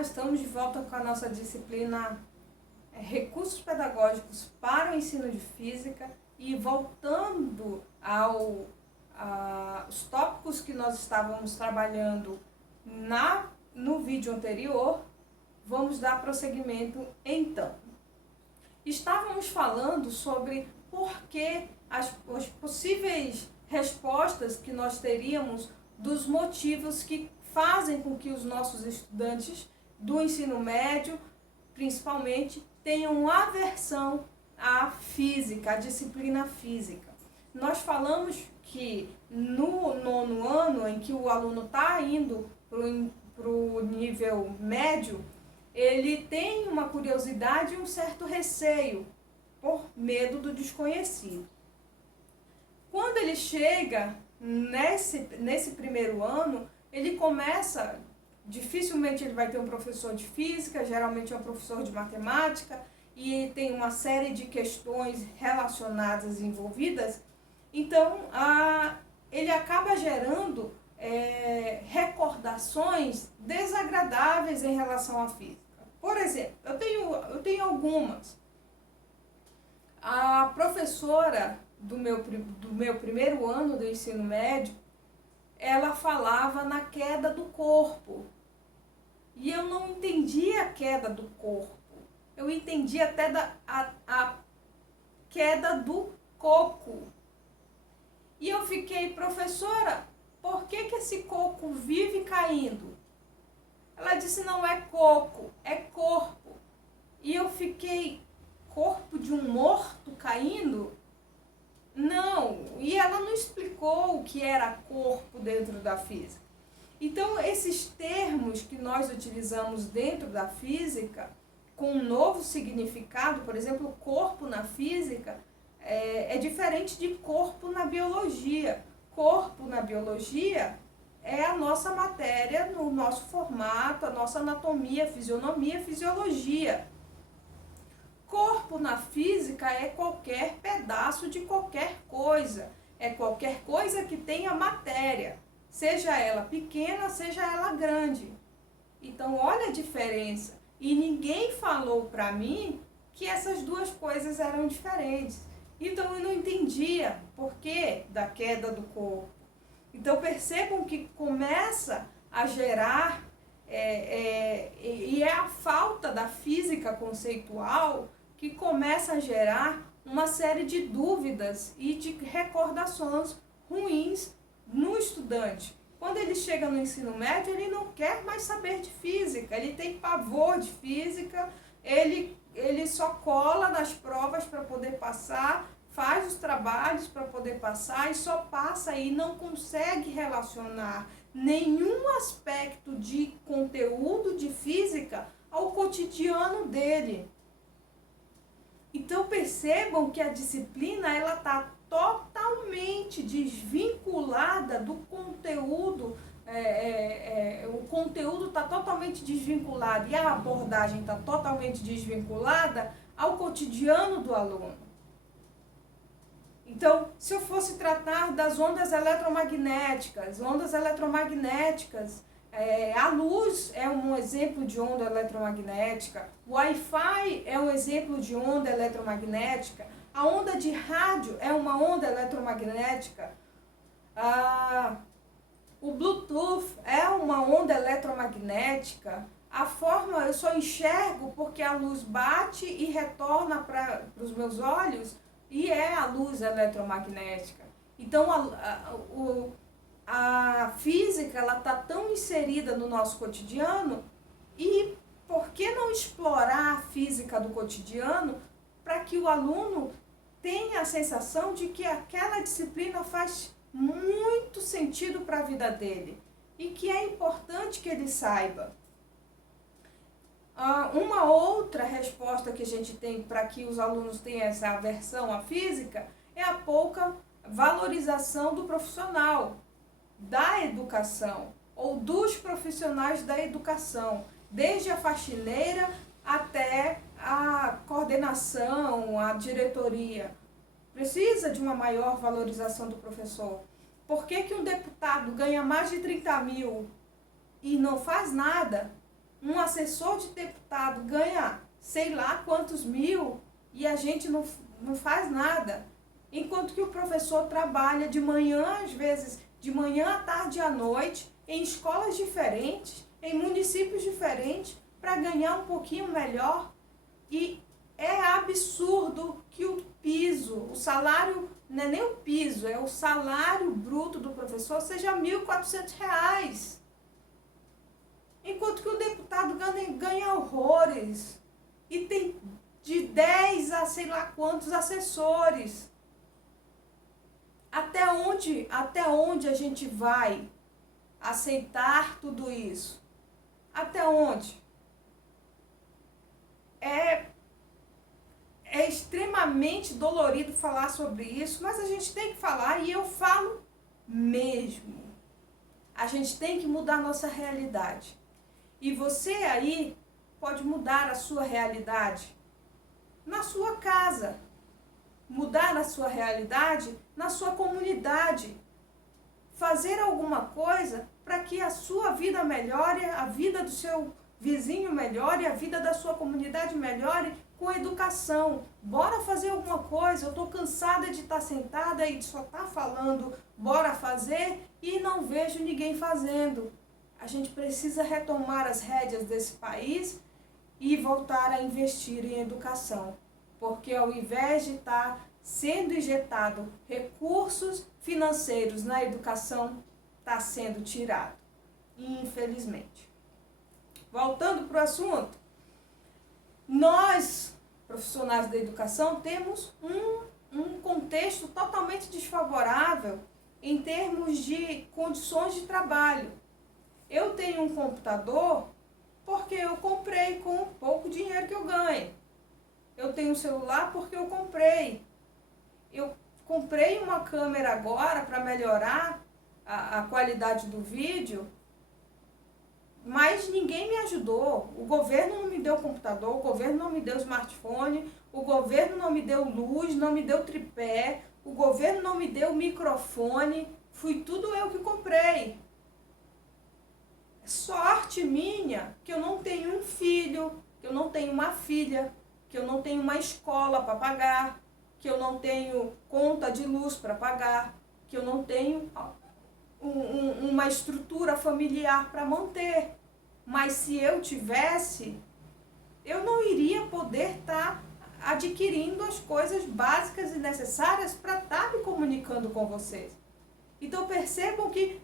Olá, estamos de volta com a nossa disciplina Recursos Pedagógicos para o Ensino de Física e voltando aos tópicos que nós estávamos trabalhando no vídeo anterior, vamos dar prosseguimento então. Estávamos falando sobre por que as possíveis respostas que nós teríamos dos motivos que fazem com que os nossos estudantes do ensino médio, principalmente, tenham aversão à física, à disciplina física. Nós falamos que no nono ano, em que o aluno está indo para o nível médio, ele tem uma curiosidade e um certo receio, por medo do desconhecido. Quando ele chega nesse primeiro ano, ele começa, dificilmente ele vai ter um professor de física, geralmente é um professor de matemática, e tem uma série de questões relacionadas envolvidas, então ele acaba gerando recordações desagradáveis em relação à física. Por exemplo, eu tenho algumas. A professora do meu primeiro ano do ensino médio, ela falava na queda do corpo. E eu não entendia a queda do corpo. Eu entendi até a queda do coco. E eu fiquei, professora, por que esse coco vive caindo? Ela disse, não é coco, é corpo. E eu fiquei, corpo de um morto caindo? Não, e ela não explicou o que era corpo dentro da física. Então, esses termos que nós utilizamos dentro da física, com um novo significado, por exemplo, corpo na física, é diferente de corpo na biologia. Corpo na biologia é a nossa matéria, no nosso formato, a nossa anatomia, fisionomia, fisiologia. Corpo na física é qualquer pedaço de qualquer coisa, é qualquer coisa que tenha matéria, seja ela pequena, seja ela grande. Então, olha a diferença. E ninguém falou para mim que essas duas coisas eram diferentes. Então, eu não entendia por que da queda do corpo. Então, percebam que começa a gerar, e é a falta da física conceitual que começa a gerar uma série de dúvidas e de recordações ruins no estudante. Quando ele chega no ensino médio, ele não quer mais saber de física, ele tem pavor de física, ele só cola nas provas para poder passar, faz os trabalhos para poder passar e só passa e não consegue relacionar nenhum aspecto de conteúdo de física ao cotidiano dele. Então percebam que a disciplina ela está totalmente desvinculada do conteúdo, o conteúdo está totalmente desvinculado e a abordagem está totalmente desvinculada ao cotidiano do aluno. Então, se eu fosse tratar das ondas eletromagnéticas, a luz é um exemplo de onda eletromagnética, o Wi-Fi é um exemplo de onda eletromagnética, a onda de rádio é uma onda eletromagnética, o Bluetooth é uma onda eletromagnética, a forma eu só enxergo porque a luz bate e retorna para os meus olhos e é a luz eletromagnética. Então, a física ela está tão inserida no nosso cotidiano e por que não explorar a física do cotidiano para que o aluno tenha a sensação de que aquela disciplina faz muito sentido para a vida dele e que é importante que ele saiba. Uma outra resposta que a gente tem para que os alunos tenham essa aversão à física é a pouca valorização do profissional, da educação ou dos profissionais da educação, desde a faxineira até a coordenação, a diretoria. Precisa de uma maior valorização do professor. Por que um deputado ganha mais de 30 mil e não faz nada? um assessor de deputado ganha sei lá quantos mil e a gente não faz nada. Enquanto que o professor trabalha de manhã, às vezes de manhã à tarde e à noite, em escolas diferentes, em municípios diferentes, para ganhar um pouquinho melhor. E é absurdo que o piso, o salário, não é nem o piso, é o salário bruto do professor seja R$ 1.400. Enquanto que o deputado ganha horrores. E tem de 10 a sei lá quantos assessores. Até onde a gente vai aceitar tudo isso? Até onde? É extremamente dolorido falar sobre isso, mas a gente tem que falar e eu falo mesmo. A gente tem que mudar a nossa realidade. E você aí pode mudar a sua realidade na sua casa, mudar a sua realidade na sua comunidade, fazer alguma coisa para que a sua vida melhore, a vida do seu vizinho melhore, a vida da sua comunidade melhore com educação. Bora fazer alguma coisa, eu estou cansada de estar sentada e de só estar falando, bora fazer, e não vejo ninguém fazendo. A gente precisa retomar as rédeas desse país e voltar a investir em educação, porque ao invés de estar sendo injetado recursos financeiros na educação, está sendo tirado, infelizmente. Voltando para o assunto, nós, profissionais da educação, temos um contexto totalmente desfavorável em termos de condições de trabalho. Eu tenho um computador porque eu comprei com pouco dinheiro que eu ganho. Eu tenho um celular porque eu comprei. Eu comprei uma câmera agora para melhorar a qualidade do vídeo, mas ninguém me ajudou. O governo não me deu computador, o governo não me deu smartphone, o governo não me deu luz, não me deu tripé, o governo não me deu microfone, fui tudo eu que comprei. Sorte minha que eu não tenho um filho, que eu não tenho uma filha, que eu não tenho uma escola para pagar, que eu não tenho conta de luz para pagar, que eu não tenho uma estrutura familiar para manter. Mas se eu tivesse, eu não iria poder estar adquirindo as coisas básicas e necessárias para estar me comunicando com vocês. Então percebam que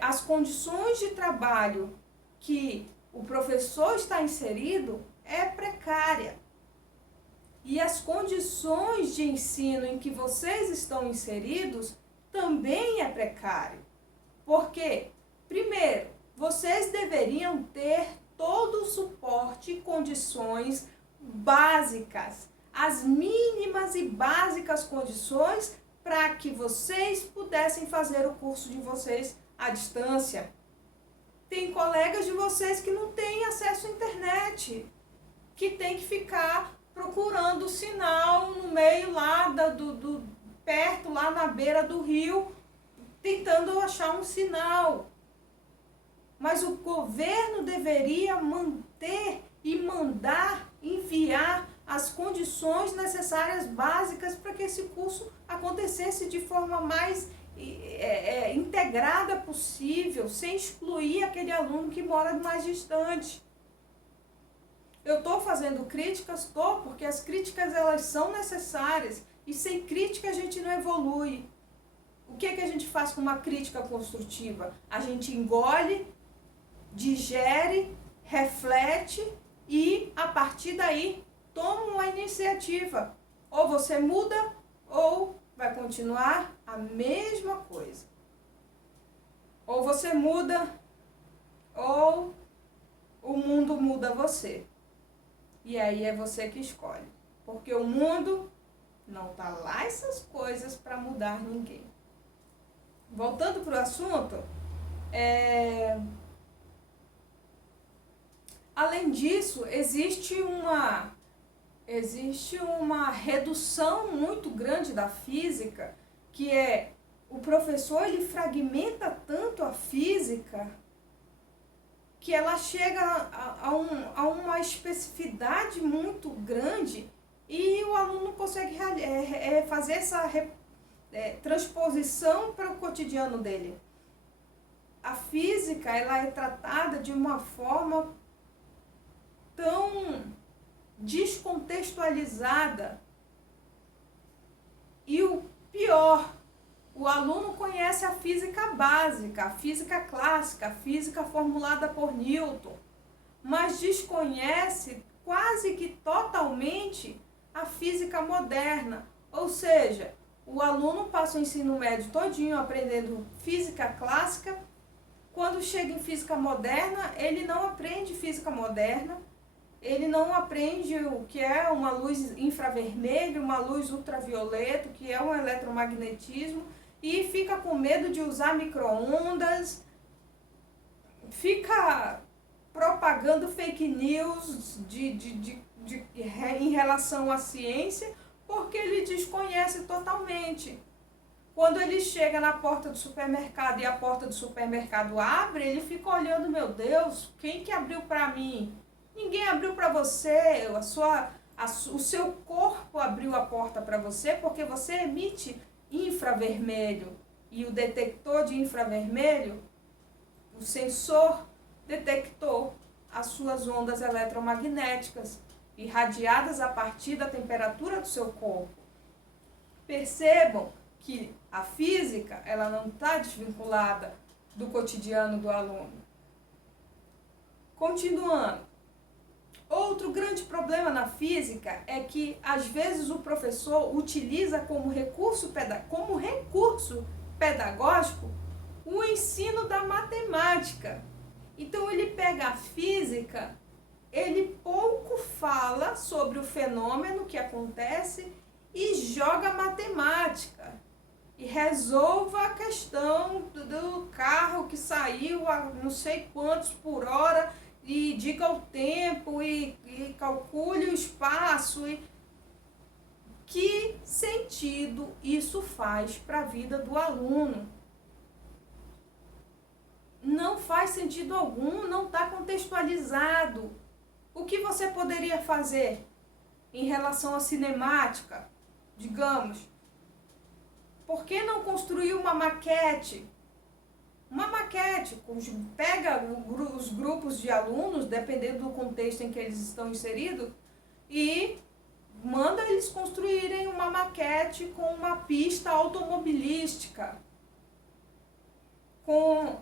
as condições de trabalho que o professor está inserido é precária. E as condições de ensino em que vocês estão inseridos também é precário. Porque, primeiro, vocês deveriam ter todo o suporte e condições básicas, as mínimas e básicas condições para que vocês pudessem fazer o curso de vocês à distância. Tem colegas de vocês que não têm acesso à internet, que tem que ficar procurando sinal no meio lá perto, lá na beira do rio, tentando achar um sinal. Mas o governo deveria manter e mandar enviar as condições necessárias básicas para que esse curso acontecesse de forma mais integrada possível, sem excluir aquele aluno que mora mais distante. Eu estou fazendo críticas, porque as críticas elas são necessárias e sem crítica a gente não evolui. O que é que a gente faz com uma crítica construtiva? A gente engole, digere, reflete e a partir daí toma uma iniciativa. Ou você muda ou vai continuar a mesma coisa. Ou você muda ou o mundo muda você. E aí é você que escolhe. Porque o mundo não tá lá essas coisas para mudar ninguém. Voltando para o assunto, além disso, existe uma redução muito grande da física, que é o professor ele fragmenta tanto a física que ela chega a uma especificidade muito grande e o aluno não consegue fazer essa transposição para o cotidiano dele. A física, ela é tratada de uma forma tão descontextualizada. E o pior, o aluno conhece a física básica, a física clássica, a física formulada por Newton, mas desconhece quase que totalmente a física moderna. Ou seja, o aluno passa o ensino médio todinho aprendendo física clássica. Quando chega em física moderna, ele não aprende física moderna, ele não aprende o que é uma luz infravermelho, uma luz ultravioleta, o que é um eletromagnetismo, e fica com medo de usar micro-ondas, fica propagando fake news em relação à ciência, porque ele desconhece totalmente. Quando ele chega na porta do supermercado e a porta do supermercado abre, ele fica olhando, meu Deus, quem que abriu para mim? Ninguém abriu para você, o seu corpo abriu a porta para você porque você emite infravermelho. E o detector de infravermelho, o sensor, detectou as suas ondas eletromagnéticas irradiadas a partir da temperatura do seu corpo. Percebam que a física, ela não está desvinculada do cotidiano do aluno. Continuando, outro grande problema na física é que, às vezes, o professor utiliza como recurso pedagógico o ensino da matemática. Então, ele pega a física, ele pouco fala sobre o fenômeno que acontece e joga matemática. E resolva a questão do carro que saiu a não sei quantos por hora, e diga o tempo, e calcule o espaço. Que sentido isso faz para a vida do aluno? Não faz sentido algum, não está contextualizado. O que você poderia fazer em relação à cinemática, digamos? Por que não construir uma maquete? Uma maquete, pega os grupos de alunos, dependendo do contexto em que eles estão inseridos, e manda eles construírem uma maquete com uma pista automobilística, com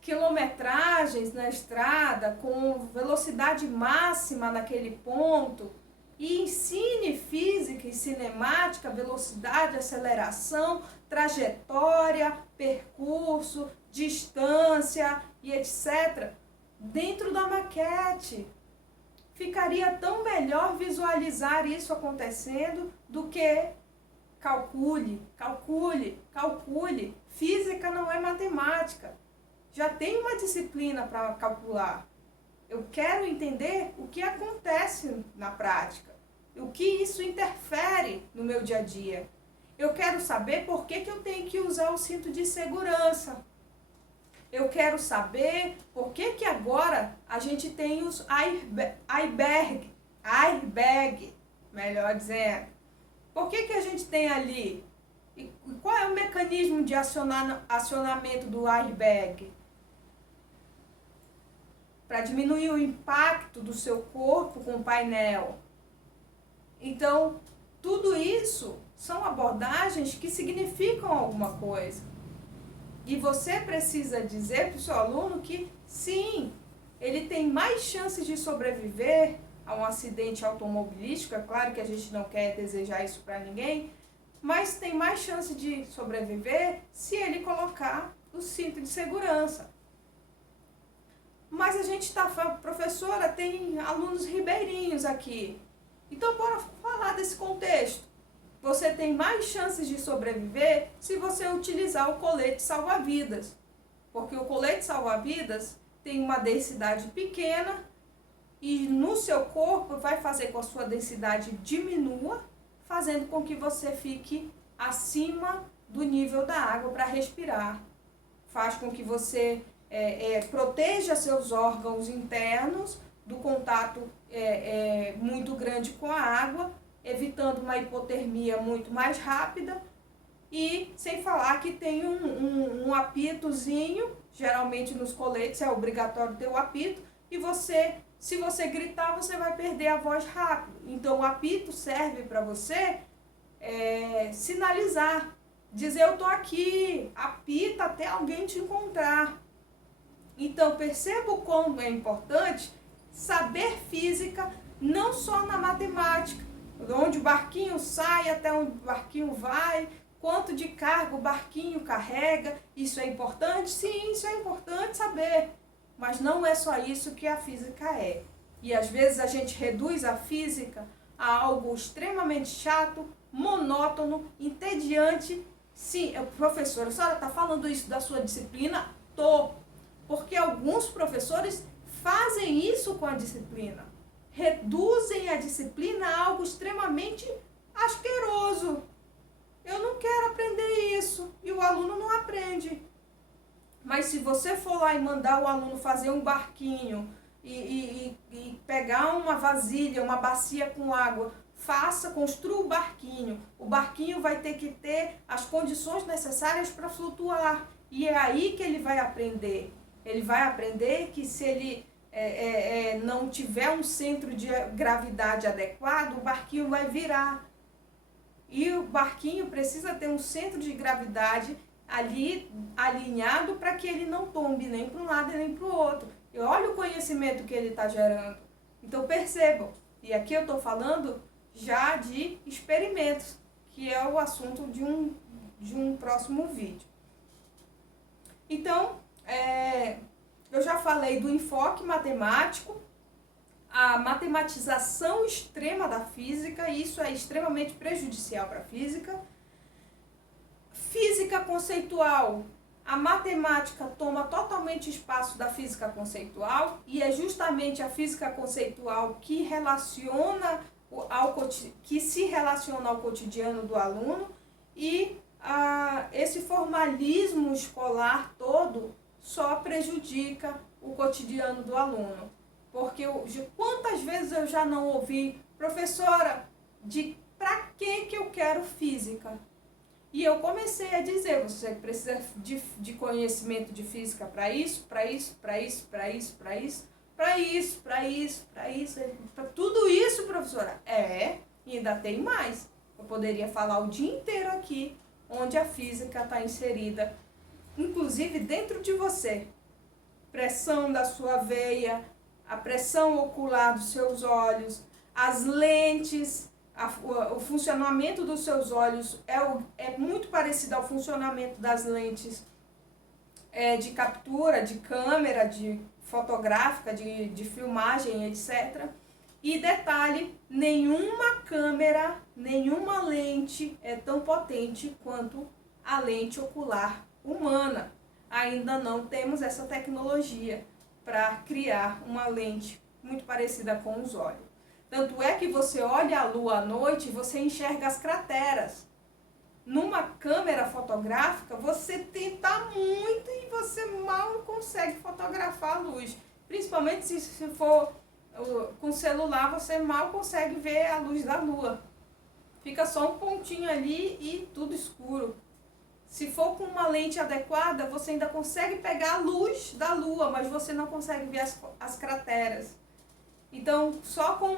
quilometragens na estrada, com velocidade máxima naquele ponto, e ensine física e cinemática, velocidade, aceleração, trajetória, percurso, distância e etc. dentro da maquete. Ficaria tão melhor visualizar isso acontecendo do que calcule. Física não é matemática. Já tem uma disciplina para calcular. Eu quero entender o que acontece na prática, o que isso interfere no meu dia a dia. Eu quero saber por que eu tenho que usar o cinto de segurança. Eu quero saber por que agora a gente tem os airbag, melhor dizendo. Por que a gente tem ali? E qual é o mecanismo de acionamento do airbag? Para diminuir o impacto do seu corpo com o painel. Então, tudo isso são abordagens que significam alguma coisa. E você precisa dizer para o seu aluno que, sim, ele tem mais chances de sobreviver a um acidente automobilístico. É claro que a gente não quer desejar isso para ninguém, mas tem mais chance de sobreviver se ele colocar o cinto de segurança. Mas a gente está falando, professora, tem alunos ribeirinhos aqui. Então, bora falar desse contexto. Você tem mais chances de sobreviver se você utilizar o colete salva-vidas. Porque o colete salva-vidas tem uma densidade pequena e no seu corpo vai fazer com que a sua densidade diminua, fazendo com que você fique acima do nível da água para respirar. Faz com que você proteja seus órgãos internos do contato muito grande com a água, evitando uma hipotermia muito mais rápida. E sem falar que tem um apitozinho, geralmente nos coletes é obrigatório ter o apito, e se você gritar, você vai perder a voz rápido. Então o apito serve para você sinalizar, dizer eu tô aqui, apita até alguém te encontrar. Então perceba o quão é importante saber física, não só na matemática, onde o barquinho sai, até onde o barquinho vai, quanto de carga o barquinho carrega. Isso é importante? Sim, isso é importante saber. Mas não é só isso que a física é. E às vezes a gente reduz a física a algo extremamente chato, monótono, entediante. Sim, professora, a senhora está falando isso da sua disciplina? Tô. Porque alguns professores fazem isso com a disciplina. Reduzem a disciplina a algo extremamente asqueroso. Eu não quero aprender isso. E o aluno não aprende. Mas se você for lá e mandar o aluno fazer um barquinho e pegar uma vasilha, uma bacia com água, construa o barquinho. O barquinho vai ter que ter as condições necessárias para flutuar. E é aí que ele vai aprender. Ele vai aprender que se ele não tiver um centro de gravidade adequado, o barquinho vai virar. E o barquinho precisa ter um centro de gravidade ali alinhado para que ele não tombe nem para um lado nem para o outro. E olha o conhecimento que ele está gerando. Então percebam, e aqui eu estou falando já de experimentos, que é o assunto de um próximo vídeo. Então, eu já falei do enfoque matemático, a matematização extrema da física, e isso é extremamente prejudicial para a física. Física conceitual. A matemática toma totalmente espaço da física conceitual, e é justamente a física conceitual que se relaciona ao cotidiano do aluno, e esse formalismo escolar todo só prejudica o cotidiano do aluno. Porque quantas vezes eu já não ouvi, professora, para que eu quero física? E eu comecei a dizer, você precisa de conhecimento de física para isso, para isso, para isso, para isso, para isso, para isso, para isso, para isso, para tudo isso, professora. E ainda tem mais. Eu poderia falar o dia inteiro aqui, onde a física está inserida, inclusive dentro de você. Pressão da sua veia, a pressão ocular dos seus olhos, as lentes, o funcionamento dos seus olhos é muito parecido ao funcionamento das lentes de captura, de câmera, de fotográfica, de filmagem, etc. E detalhe, nenhuma câmera, nenhuma lente é tão potente quanto a lente ocular humana. Ainda não temos essa tecnologia para criar uma lente muito parecida com os olhos. Tanto é que você olha a lua à noite e você enxerga as crateras. Numa câmera fotográfica, você tenta muito e você mal consegue fotografar a luz. Principalmente se for com celular, você mal consegue ver a luz da lua. Fica só um pontinho ali e tudo escuro. Se for com uma lente adequada, você ainda consegue pegar a luz da lua, mas você não consegue ver as crateras. Então, só com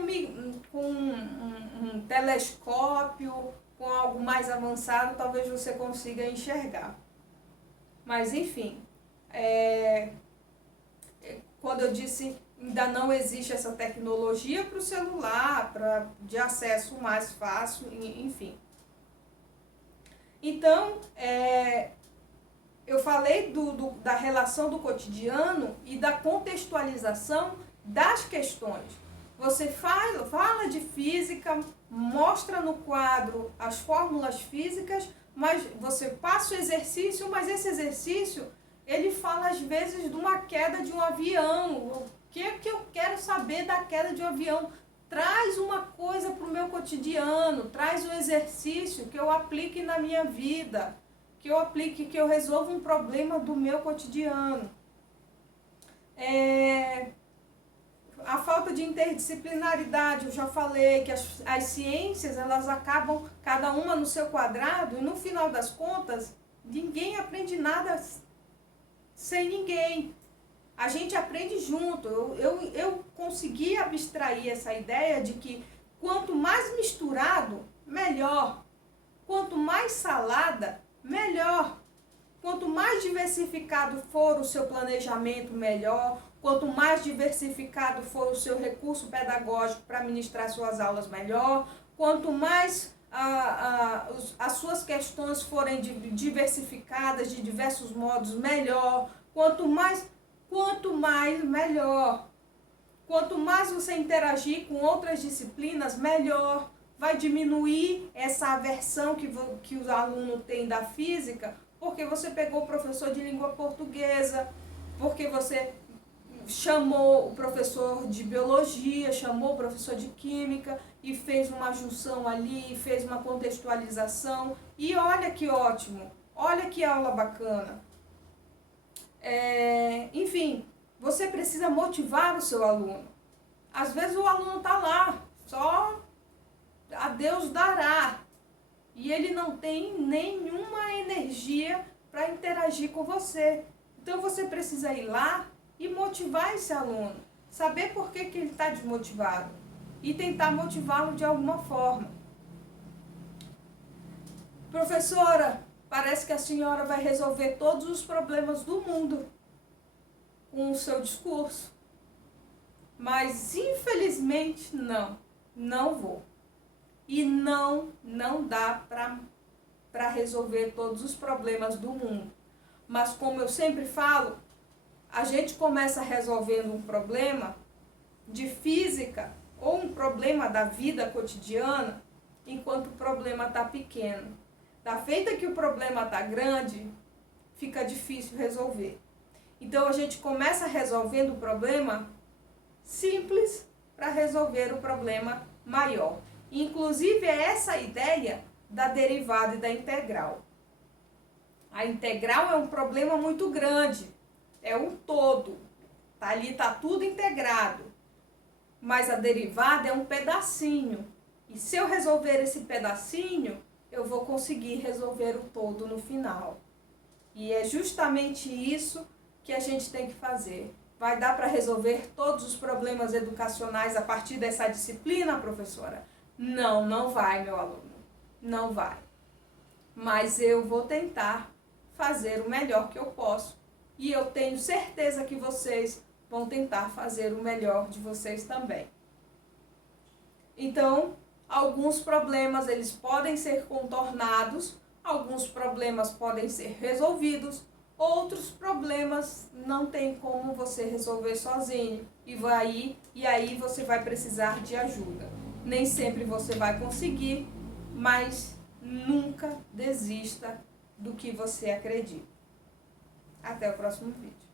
um telescópio, com algo mais avançado, talvez você consiga enxergar. Mas, enfim, quando eu disse ainda não existe essa tecnologia para o celular, de acesso mais fácil, enfim. Então, eu falei da relação do cotidiano e da contextualização das questões. Você fala de física, mostra no quadro as fórmulas físicas, mas você passa o exercício, mas esse exercício, ele fala às vezes de uma queda de um avião. O que é que eu quero saber da queda de um avião? Traz uma coisa para o meu cotidiano, traz um exercício que eu aplique na minha vida, que eu resolva um problema do meu cotidiano. interdisciplinaridade, eu já falei que as ciências, elas acabam cada uma no seu quadrado e no final das contas, ninguém aprende nada sem ninguém. A gente aprende junto. Eu consegui abstrair essa ideia de que quanto mais misturado, melhor. Quanto mais salada, melhor. Quanto mais diversificado for o seu planejamento, melhor. Quanto mais diversificado for o seu recurso pedagógico para ministrar suas aulas, melhor. Quanto mais as suas questões forem diversificadas de diversos modos, melhor. Quanto mais, melhor. Quanto mais você interagir com outras disciplinas, melhor. Vai diminuir essa aversão que os alunos têm da física, porque você pegou o professor de língua portuguesa, porque você chamou o professor de biologia, chamou o professor de química e fez uma junção ali, fez uma contextualização. E olha que ótimo, olha que aula bacana. Enfim, você precisa motivar o seu aluno. Às vezes o aluno está lá, só a Deus dará, e ele não tem nenhuma energia para interagir com você. Então você precisa ir lá e motivar esse aluno, saber por que ele está desmotivado e tentar motivá-lo de alguma forma. Professora, parece que a senhora vai resolver todos os problemas do mundo com o seu discurso, mas infelizmente não vou. E não dá para resolver todos os problemas do mundo. Mas como eu sempre falo, a gente começa resolvendo um problema de física ou um problema da vida cotidiana enquanto o problema está pequeno. Da feita que o problema está grande, fica difícil resolver. Então a gente começa resolvendo o problema simples para resolver o problema maior. Inclusive é essa a ideia da derivada e da integral. A integral é um problema muito grande, é um todo, ali está tudo integrado, mas a derivada é um pedacinho, e se eu resolver esse pedacinho, eu vou conseguir resolver o todo no final. E é justamente isso que a gente tem que fazer. Vai dar para resolver todos os problemas educacionais a partir dessa disciplina, professora? Não vai, meu aluno, não vai. Mas eu vou tentar fazer o melhor que eu posso. E eu tenho certeza que vocês vão tentar fazer o melhor de vocês também. Então, alguns problemas eles podem ser contornados, alguns problemas podem ser resolvidos, outros problemas não tem como você resolver sozinho. E aí você vai precisar de ajuda. Nem sempre você vai conseguir, mas nunca desista do que você acredita. Até o próximo vídeo.